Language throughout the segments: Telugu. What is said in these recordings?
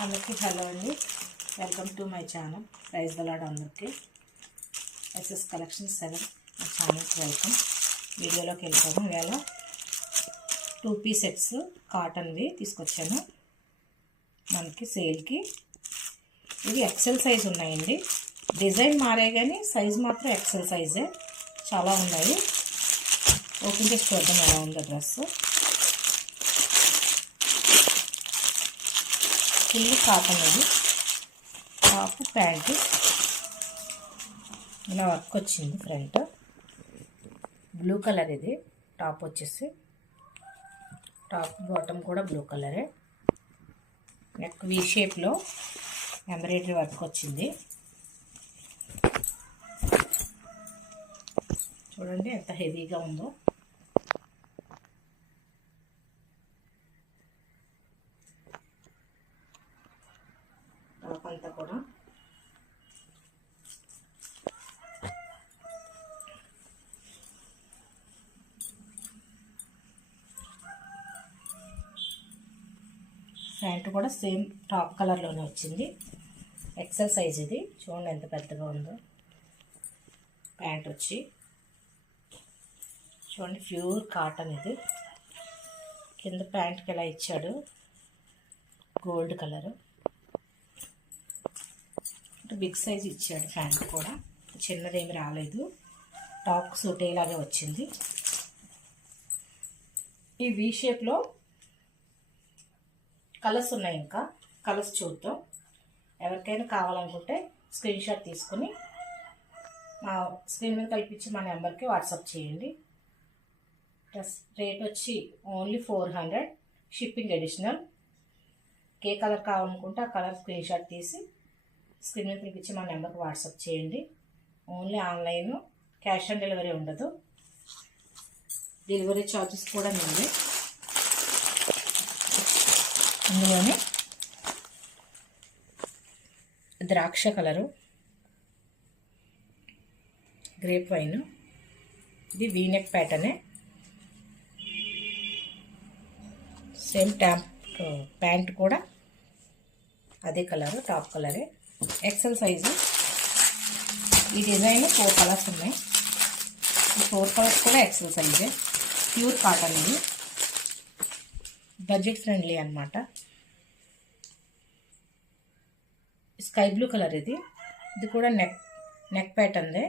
అందరికీ హలో అండి. Welcome to my channel. Praise the Lord అందరికీ. ఎస్ఎస్ కలెక్షన్స్ 7 మా ఛానల్కి వెల్కమ్. వీడియోలోకి వెళ్ళిపోదాం. ఇవాళ 2 పీస్ సెట్స్ కాటన్వి తీసుకొచ్చాను మనకి సేల్కి. ఇవి ఎక్సెల్ సైజ్ ఉన్నాయండి. డిజైన్ మారే కానీ సైజ్ మాత్రం ఎక్సెల్ సైజే. చాలా ఉన్నాయి. ఓపెన్ చేసి చూద్దాం ఎలా ఉందో డ్రెస్. ఫుల్ కాటన్ ఇది. టాప్ ప్యాంటు ఇలా వర్క్ వచ్చింది. ఫ్రంట్ బ్లూ కలర్ ఇది. టాప్ వచ్చేసి టాప్ బాటమ్ కూడా బ్లూ కలరే. నెక్ వి షేప్లో ఎంబ్రాయిడరీ వర్క్ వచ్చింది. చూడండి ఎంత హెవీగా ఉందో. టాప్ అంతా కూడా ప్యాంట్ కూడా సేమ్ టాప్ కలర్లోనే వచ్చింది. ఎక్సెల్ సైజ్ ఇది. చూడండి ఎంత పెద్దగా ఉందో. ప్యాంట్ వచ్చి చూడండి ప్యూర్ కాటన్ ఇది. కింద ప్యాంట్కి ఎలా ఇచ్చాడు గోల్డ్ కలరు. బిగ్ సైజ్ ఇచ్చాడు. ప్యాంట్ కూడా చిన్నదేమి రాలేదు. టాప్ సూట్ అయ్యేలాగే వచ్చింది. ఈ వి షేప్లో కలర్స్ ఉన్నాయి. ఇంకా కలర్స్ చూద్దాం. ఎవరికైనా కావాలనుకుంటే స్క్రీన్ షాట్ తీసుకుని మా స్క్రీన్ మీద కల్పించి మా నెంబర్కి వాట్సాప్ చేయండి. డ్రెస్ రేట్ వచ్చి ఓన్లీ 400. Shipping additional. ఏ కలర్ కావాలనుకుంటే ఆ కలర్ స్క్రీన్ షాట్ తీసి స్క్రీన్ మీద పిలిపించి మా నెంబర్కి వాట్సాప్ చేయండి. Only online, cash on delivery ఉండదు. డెలివరీ ఛార్జెస్ కూడా ఉంది. ఇందులోనే ద్రాక్ష కలరు, గ్రేప్ వైన్. ఇది వీనెక్ ప్యాటర్నే. సేమ్ ప్యాంట్ కూడా అదే కలరు, టాప్ కలరే. XL size. ఈ డిజైన్ 4 కలర్స్ ఉన్నాయి. ఈ 4 కలర్స్ కూడా ఎక్సెల్ సైజే. ప్యూర్ కాటన్ ఇది. బడ్జెట్ ఫ్రెండ్లీ అన్నమాట. స్కై బ్లూ కలర్ ఇది. ఇది కూడా నెక్ ప్యాటర్న్దే,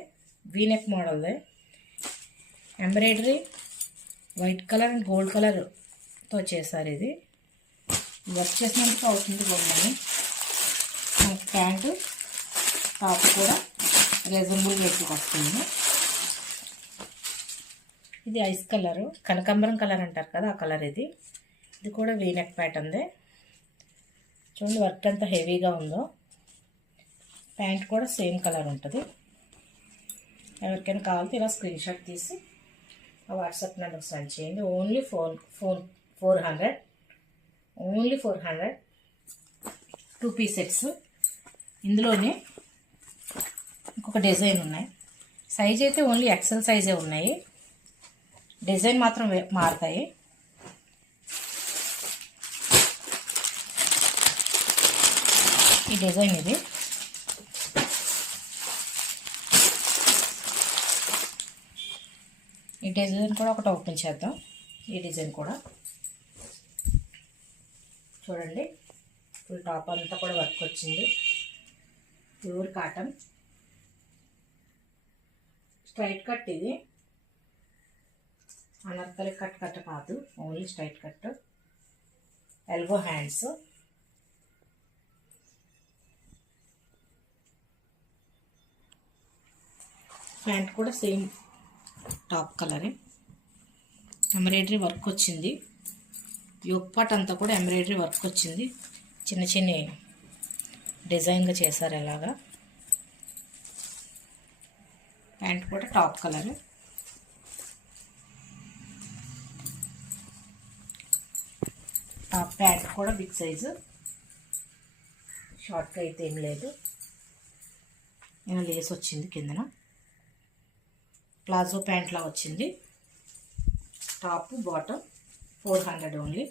వీనెక్ మోడల్దే. Embroidery white colour and gold కలర్తో చేశారు. ఇది వర్క్ చేసినందుకు అవుతుంది గోల్డ్. ప్యాంటు టాప్ కూడా రీజనబుల్ రేట్కి వస్తుంది. ఇది ఐస్ కలరు, కనకాంబరం కలర్ అంటారు కదా ఆ కలర్ ఇది. ఇది కూడా వీనెక్ ప్యాటర్న్దే. చూడండి వర్క్ ఎంత హెవీగా ఉందో. ప్యాంట్ కూడా సేమ్ కలర్ ఉంటుంది. ఎవరికైనా కావాలంటే ఇలా స్క్రీన్ షాట్ తీసి వాట్సాప్ నెంబర్ సెండ్ చేయండి. ఓన్లీ 400. ఓన్లీ 400. 2 piece sets. ఇందులోనే ఇంకొక డిజైన్ ఉన్నాయి. సైజ్ అయితే ఓన్లీ ఎక్సెల్ సైజే ఉన్నాయి. డిజైన్ మాత్రం మారుతాయి. ఈ డిజైన్ ఇది. ఈ డిజైన్ కూడా ఒకటి ఓపెన్ చేద్దాం. ఈ డిజైన్ కూడా చూడండి. ఫుల్ టాప్ అంతా కూడా వర్క్ వచ్చింది. Pure cotton. స్ట్రైట్ కట్ ఇది. అనర్కలి కట్ కాదు, only straight cut. Elbow hands. Pant కూడా సేమ్ టాప్ కలరే. ఎంబ్రాయిడరీ వర్క్ వచ్చింది. యోక్ పార్ట్ అంతా కూడా ఎంబ్రాయిడరీ వర్క్ వచ్చింది. చిన్న చిన్న డిజైన్గా చేశారు ఎలాగా. ప్యాంట్ కూడా టాప్ కలర్. టాప్ ప్యాంట్ కూడా బిగ్ సైజు. షార్ట్గా అయితే ఏం లేదు. లేస్ వచ్చింది కిందన. ప్లాజో ప్యాంట్లా వచ్చింది. Top bottom 400 only.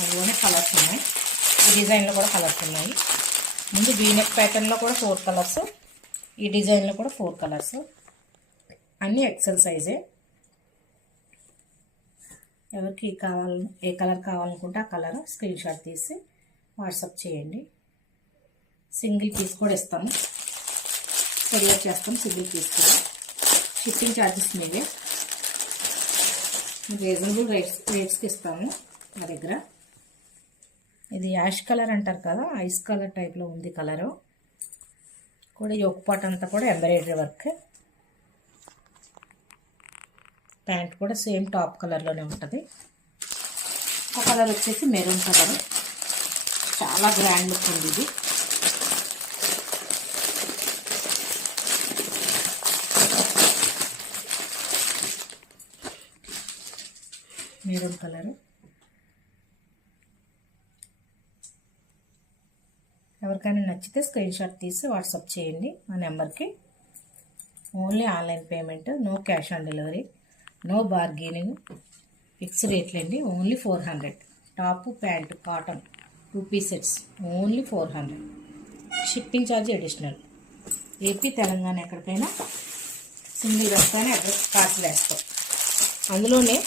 అందులోనే కలర్స్ ఉన్నాయి. ఈ డిజైన్లో కూడా కలర్స్ ఉన్నాయి. ముందు వీనెక్ ప్యాటర్న్లో కూడా 4 కలర్స్, ఈ డిజైన్లో కూడా 4 కలర్స్, అన్నీ ఎక్సెల్ సైజే. ఎవరికి ఏ కలర్ కావాలనుకుంటే ఆ కలర్ స్క్రీన్ షాట్ తీసి వాట్సాప్ చేయండి. సింగిల్ పీస్ కూడా ఇస్తాము, కొరియర్ చేస్తాం. సింగిల్ పీస్ కూడా షిప్పింగ్ ఛార్జెస్ మీదే. రీజనబుల్ రేట్స్కి ఇస్తాము మా దగ్గర. ఇది యాష్ కలర్ అంటారు కదా, ఐస్ కలర్ టైప్లో ఉంది కలరు కూడా. యోక్ పార్ట్ అంతా కూడా ఎంబ్రాయిడరీ వర్క్. ప్యాంట్ కూడా సేమ్ టాప్ కలర్లోనే ఉంటుంది. ఒక కలర్ వచ్చేసి మెరూన్ కలర్, చాలా గ్రాండ్ లుక్ ఉంది ఇది. Maroon colour. ఎవరికైనా నచ్చితే స్క్రీన్ షాట్ తీసి వాట్సాప్ చేయండి మా నెంబర్కి. Only online payment, no cash on delivery, no bargaining, fixed రేట్లండి. Only 400. Top pant cotton 2 piece sets only 400. Shipping charge additional. AP Telangana ఎక్కడికైనా సింగిల్ వస్తానే అడ్రస్ పార్సల్ వేస్తాం. అందులోనే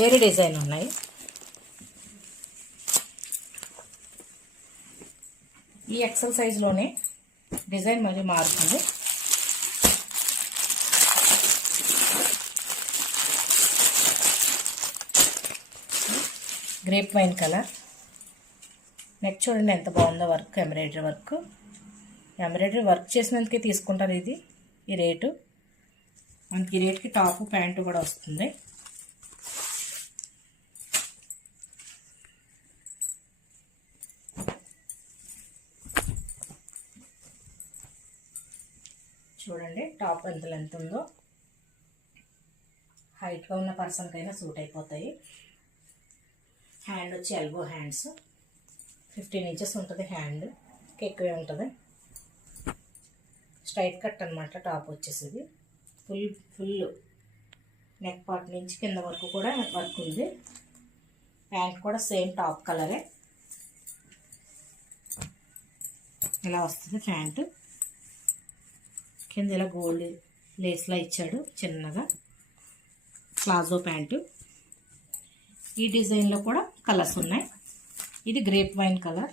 వేరే డిజైన్ ఉన్నాయి. ఈ ఎక్సెల్ సైజులోనే డిజైన్ మళ్ళీ మారుతుంది. Grape wine colour. నెక్ చూడండి ఎంత బాగుందో work, embroidery work. Embroidery work చేసినందుకే తీసుకుంటారు ఇది ఈ రేటు. మనకి ఈ రేట్కి టాపు ప్యాంటు కూడా వస్తుంది. చూడండి టాప్ ఎంత లెంత్ ఉందో. హైట్గా ఉన్న పర్సన్కైనా సూట్ అయిపోతాయి. హ్యాండ్ వచ్చి ఎల్బో హ్యాండ్స్, 15 ఇంచెస్ ఉంటుంది. హ్యాండ్ ఎక్కువే ఉంటుంది. స్ట్రైట్ కట్ అనమాట టాప్ వచ్చేసి. ఫుల్ నెక్ పార్ట్ నుంచి కింద వరకు కూడా వర్క్ ఉంది. ప్యాంట్ కూడా సేమ్ టాప్ కలరే. ఇలా వస్తుంది ప్యాంటు. కింద ఇలా గోల్డ్ లేస్లా ఇచ్చాడు చిన్నగా. Palazzo pant. ఈ డిజైన్లో కూడా కలర్స్ ఉన్నాయి. ఇది grape wine colour.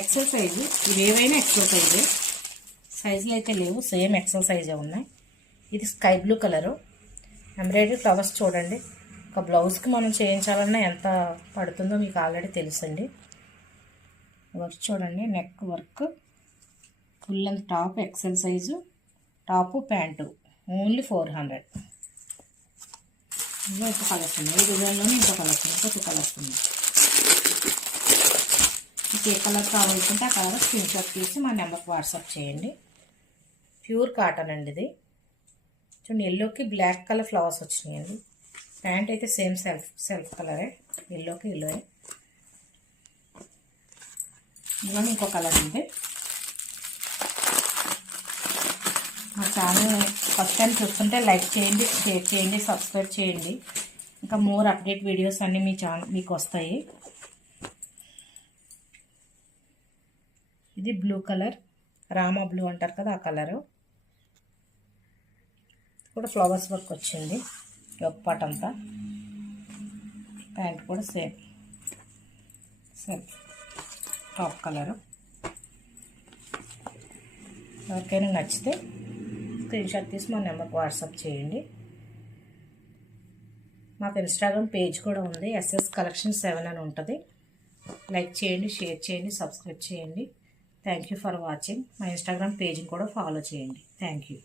XL size. ఇవి ఏవైనా ఎక్సెల్ సైజే. సైజులు అయితే లేవు, సేమ్ ఎక్సెల్ సైజే ఉన్నాయి. ఇది sky blue colour. Embroidery flowers చూడండి. ఒక బ్లౌజ్కి మనం చేయించాలన్నా ఎంత పడుతుందో మీకు ఆల్రెడీ తెలుసండి. వర్క్ చూడండి, neck work, full and top XL size. Top pant only 400. ఇంకా ఇంకో కలర్స్ ఉన్నాయి. ఈ డిజైన్లోనే ఇంకో కలర్స్ ఉన్నాయి, ఇంకో 2 కలర్స్ ఉన్నాయి. మీకు ఏ కలర్ కావాలనుకుంటే ఆ కలర్ స్క్రీన్ షాట్ తీసి మా నెంబర్కి వాట్సాప్ చేయండి. ప్యూర్ కాటన్ అండి ఇది. చూడండి ఎల్లోకి బ్లాక్ కలర్ ఫ్లవర్స్ వచ్చినాయండి. ప్యాంట్ అయితే సేమ్ సెల్ఫ్ కలరే, ఎల్లోకి ఎల్లోయే. ఇందులో ఇంకో కలర్ ఉంది. మా ఛానల్ ఫస్ట్ టైం చూస్తుంటే లైక్ చేయండి, షేర్ చేయండి, సబ్స్క్రైబ్ చేయండి. ఇంకా మోర్ అప్డేట్ వీడియోస్ అన్నీ మీకు వస్తాయి. ఇది బ్లూ కలర్, రామా బ్లూ అంటారు కదా ఆ కలరు. కూడా ఫ్లవర్స్ వర్క్ వచ్చింది యోక్ పార్ట్ అంతా. ప్యాంట్ కూడా సేమ్ టాప్ కలరు. ఎవరికైనా నచ్చితే స్క్రీన్ షాట్ తీసి మా నెంబర్కి వాట్సాప్ చేయండి. మాకు ఇన్స్టాగ్రామ్ పేజ్ కూడా ఉంది, SS Collection 7 అని ఉంటుంది. లైక్ చేయండి, షేర్ చేయండి, సబ్స్క్రైబ్ చేయండి. Thank you for watching. మా ఇన్స్టాగ్రామ్ పేజ్ని కూడా ఫాలో చేయండి. Thank you.